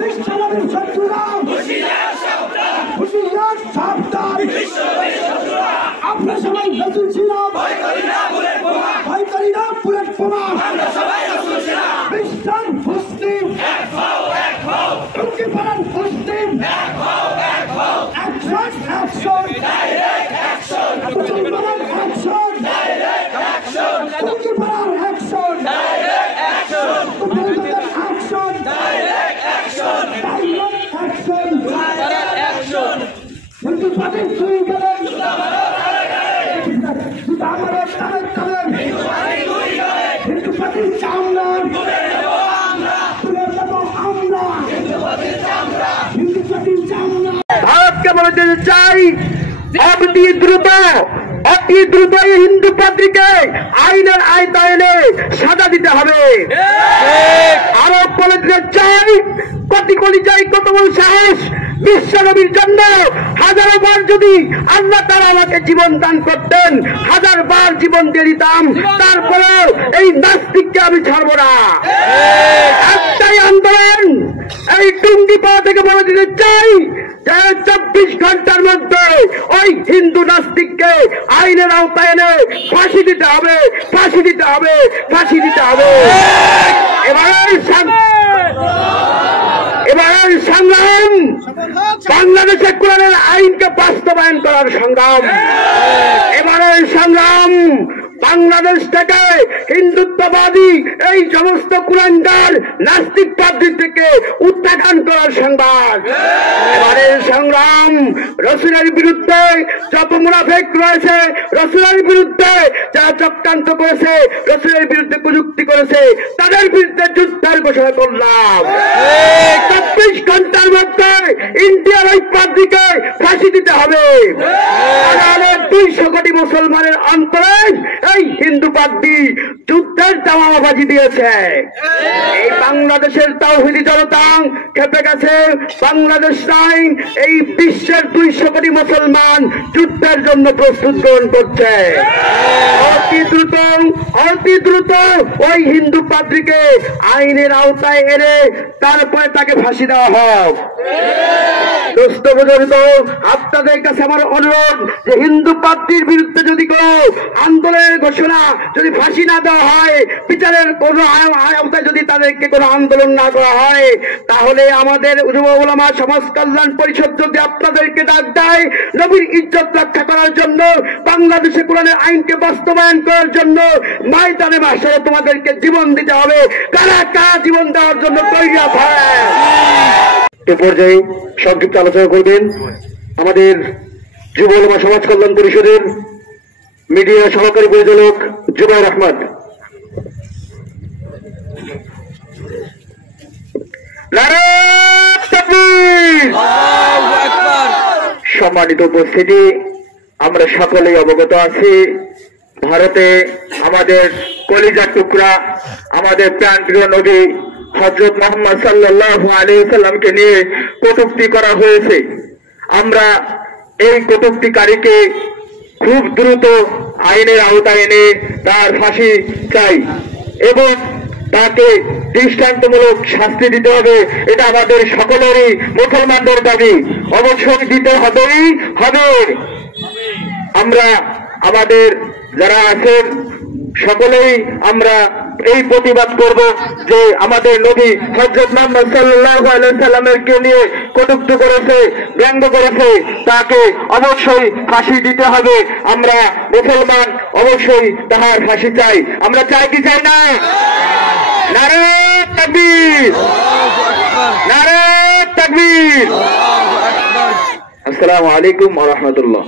বিশ্বনবীর শত্রুরা হুঁশিয়ার সাবধান। আমরা সবাই রাসূল ছিলাম, ভয় করি না বুলেট বোমা। খ্রিস্টান মুসলিম টুঙ্গি পাড়ার মুসলিম অ্যাকশন মুসলমানের অ্যাকশন টুঙ্গি পাড়ার অ্যাকশন হিন্দু পার্টি শুরু গেলেন হিন্দু পার্টির চামড়া হিন্দু পার্টির চামড়া। ভারতকে বলতে চাই অতি দ্রুত হিন্দু পাদ্রীকে আইনের আওতায় এনে সাজা দিতে হবে। আরো বলে দিতে চাই, কত বড় সাহস! বিশ্বনবীর জন্য হাজারো বার যদি আল্লাহ তাআলা আমাকে জীবন দান করতেন, 1000 বার জীবন দিয়ে দিতাম, তারপরেও এই নাস্তিককে আমি ছাড়বো না। একটাই আন্দোলন, এই টুঙ্গিপাড়া থেকে বলে দিতে চাই, 24 ঘন্টার মধ্যে ওই হিন্দু নাস্তিককে আইনের আওতায় এনে ফাঁসি দিতে হবে। এবারের সংগ্রাম বাংলাদেশে কোরআনের আইনকে বাস্তবায়ন করার সংগ্রাম। এবারের সংগ্রাম বাংলাদেশ থেকে হিন্দুত্ববাদী এই সমস্ত কুলাঙ্গার নাস্তিক পাদ্রী থেকে উত্থান করার সংগ্রাম। এবারের সংগ্রাম রাসূলের বিরুদ্ধে যত মুনাফিক রয়েছে, রাসূলের বিরুদ্ধে যারা চক্রান্ত করেছে, রাসূলের বিরুদ্ধে কুযুক্তি করেছে, তাদের বিরুদ্ধে যুদ্ধের ঘোষণা করলাম। 24 ঘন্টার মধ্যে ইন্ডিয়ার ওই পাদ্রীকে ফাঁসি দিতে হবে। 200 কোটি মুসলমানের অন্তরে এই হিন্দু পাদ্রী যুদ্ধের দামাবাজি দিয়েছে। এই বাংলাদেশের তাওহীদি জনতা খেপে গেছে। বাংলাদেশ নাই, এই বিশ্বের 200 কোটি মুসলমান যুদ্ধের জন্য প্রস্তুত গ্রহণ করছে। অতি দ্রুত ওই হিন্দু পাদ্রীকে আইনের আওতায় এনে তারপরে তাকে ফাঁসি দেওয়া হোক। দোস্ত বুজুর্গ, আপনাদের কাছে আমার অনুরোধ যে হিন্দু পাদ্রীর বিরুদ্ধে যদি কোনো আন্দোলনের ঘোষণা, যদি ফাঁসি না দেওয়া হয়, বিচারের কোনো আওতায় যদি তাদেরকে কোনো আন্দোলন না করা হয়, তাহলে আমাদের যুব উলামা সমাজ কল্যাণ পরিষদ যদি আপনাদেরকে ডাক দেয় নবীর ইজ্জত রক্ষা করার জন্য, বাংলাদেশে কোরআনের আইনকে বাস্তবায়ন করার জন্য ময়দানে মাশাআল্লাহ তোমাদেরকে জীবন দিতে হবে। কারা জীবন দেওয়ার জন্য তৈরি আছে? এ পর্যায়ে সংক্ষিপ্ত আলোচনা করবেন আমাদের যুব উলামা সমাজ কল্যাণ পরিষদের মিডিয়া সহকারী পরিচালক জুবাইর আহমদ। সম্মানিত উপস্থিতি, আমরা সকলেই অবগত আছি, ভারতে আমাদের কলিজার টুকরা, আমাদের প্রাণপ্রিয় নবী হযরত মুহাম্মদ সাল্লাল্লাহু আলাইহি ওয়াসাল্লামকে নিয়ে কটূক্তি করা হয়েছে। আমরা এই কটূক্তিকারীকে খুব দ্রুত আইনের আওতায় এনে তার ফাঁসি চাই এবং তাকে দৃষ্টান্তমূলক শাস্তি দিতে হবে। এটা আমাদের সকলেরই, মুসলমানদের দাবি, অবশ্যই দিতে হবে। আমরা আমাদের যারা আছেন সকলেই আমরা এই প্রতিবাদ করব যে আমাদের নবী হযরত মুহাম্মদ সাল্লাল্লাহু আলাইহি ওয়াসাল্লামকে নিয়ে কটূক্তি করেছে, ব্যঙ্গ করেছে, তাকে অবশ্যই ফাঁসি দিতে হবে। আমরা মুসলমান অবশ্যই তাহার ফাঁসি চাই। আমরা চাই কি চাই না? নারে তাকবীর, নারে তাকবীর। আসসালামু আলাইকুম ওয়া রাহমাতুল্লাহ।